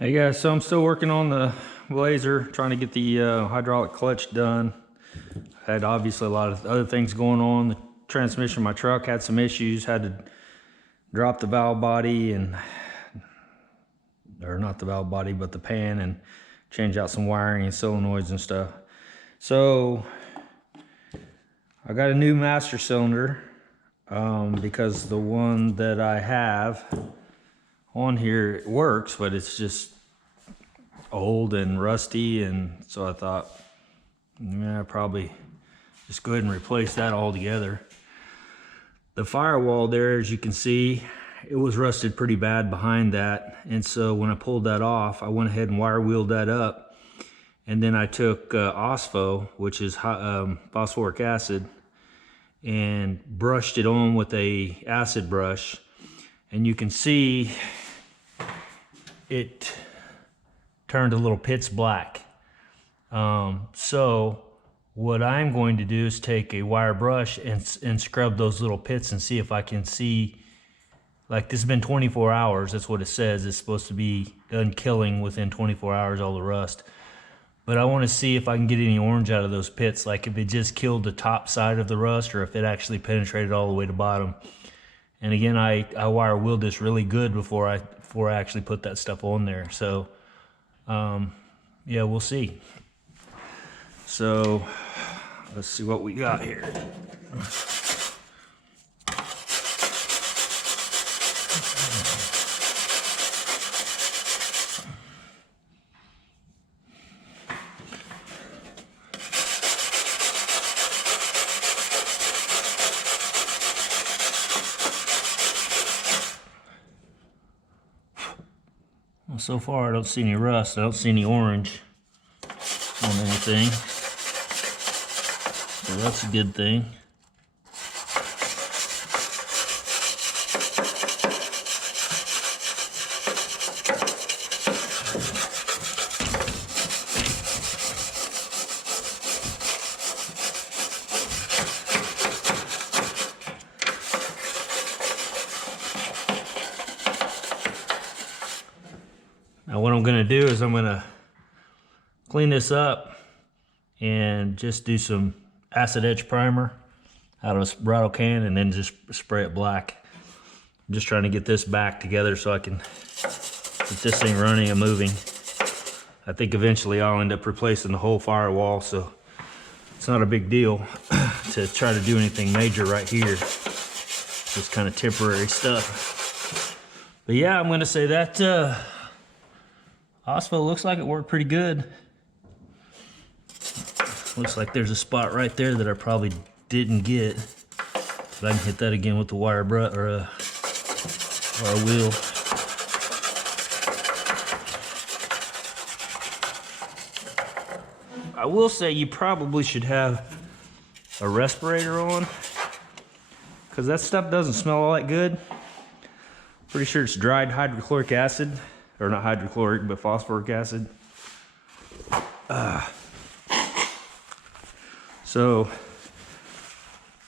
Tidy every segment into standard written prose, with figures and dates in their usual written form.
Hey guys, so I'm still working on the Blazer, trying to get the hydraulic clutch done. Had obviously a lot of other things going on. The transmission of my truck had some issues, had to drop the valve body or not the valve body, but the pan, and change out some wiring and solenoids and stuff. So I got a new master cylinder because the one that I have on here works, but it's just old and rusty, and so I thought, yeah, probably just go ahead and replace that altogether. The firewall there, as you can see, it was rusted pretty bad behind that, and so when I pulled that off, I went ahead and wire wheeled that up, and then I took Ospho, which is phosphoric acid, and brushed it on with a acid brush, and you can see it turned the little pits black. So what I'm going to do is take a wire brush and scrub those little pits and see if I can see, like, this has been 24 hours, that's what it says. It's supposed to be done killing within 24 hours, all the rust. But I want to see if I can get any orange out of those pits, like if it just killed the top side of the rust or if it actually penetrated all the way to bottom. And again, I wire wheeled this really good before I actually put that stuff on there. So yeah, we'll see. So let's see what we got here. Well, so far I don't see any rust. I don't see any orange on anything. So that's a good thing. Now what I'm going to do is I'm going to clean this up and just do some acid etch primer out of a rattle can and then just spray it black. I'm just trying to get this back together so I can get this thing running and moving. I think eventually I'll end up replacing the whole firewall, so it's not a big deal to try to do anything major right here. Just kind of temporary stuff. But yeah, I'm going to say that Ospho looks like it worked pretty good. Looks like there's a spot right there that I probably didn't get, but I can hit that again with the wire brush or a wheel. I will say you probably should have a respirator on, because that stuff doesn't smell all that good. Pretty sure it's dried hydrochloric acid, or not hydrochloric, but phosphoric acid. So,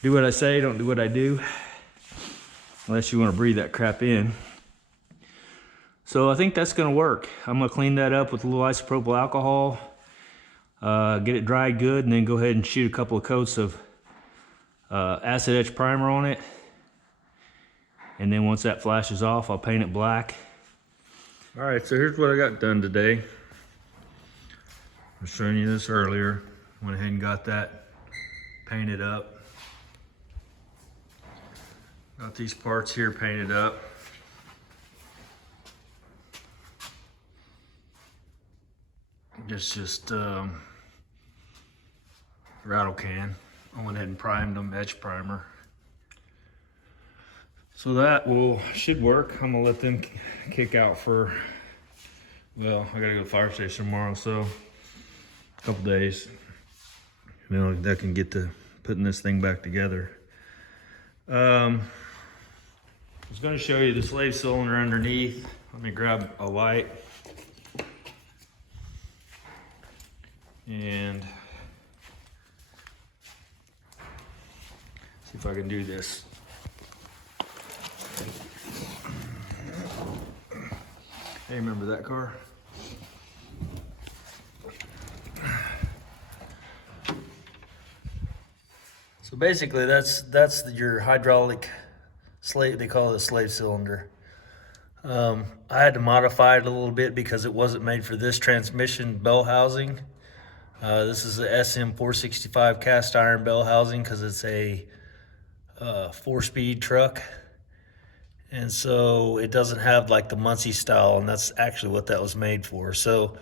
do what I say, don't do what I do, unless you want to breathe that crap in. So I think that's going to work. I'm going to clean that up with a little isopropyl alcohol, get it dried good, and then go ahead and shoot a couple of coats of acid etch primer on it. And then once that flashes off, I'll paint it black. All right, so here's what I got done today. I was showing you this earlier. Went ahead and got that painted up. Got these parts here painted up. It's just rattle can. I went ahead and primed them, etch primer. So that should work. I'm gonna let them kick out for, well, I gotta go to the fire station tomorrow, so a couple days. You know, that can get to putting this thing back together. I was going to show you the slave cylinder underneath. Let me grab a light and see if I can do this. Hey, remember that car? basically that's your hydraulic slave. They call it a slave cylinder. I had to modify it a little bit because it wasn't made for this transmission bell housing. This is a SM465 cast iron bell housing because it's a 4-speed truck. And so it doesn't have like the Muncie style, and that's actually what that was made for. So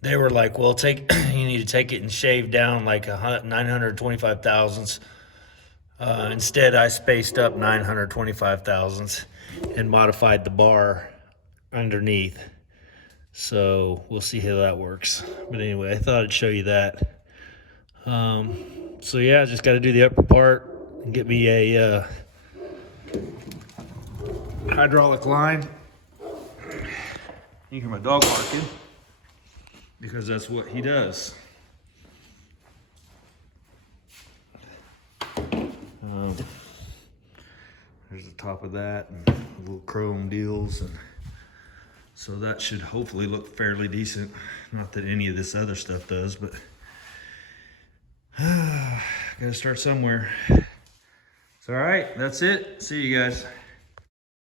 they were like, well, you need to take it and shave down like 925 thousandths. Instead, I spaced up 925 thousandths and modified the bar underneath. So we'll see how that works. But anyway, I thought I'd show you that. So yeah, just got to do the upper part and get me a hydraulic line. You hear my dog barking because that's what he does. There's the top of that and little chrome deals, and so that should hopefully look fairly decent. Not that any of this other stuff does, but gotta start somewhere. So all right, that's it. See you guys.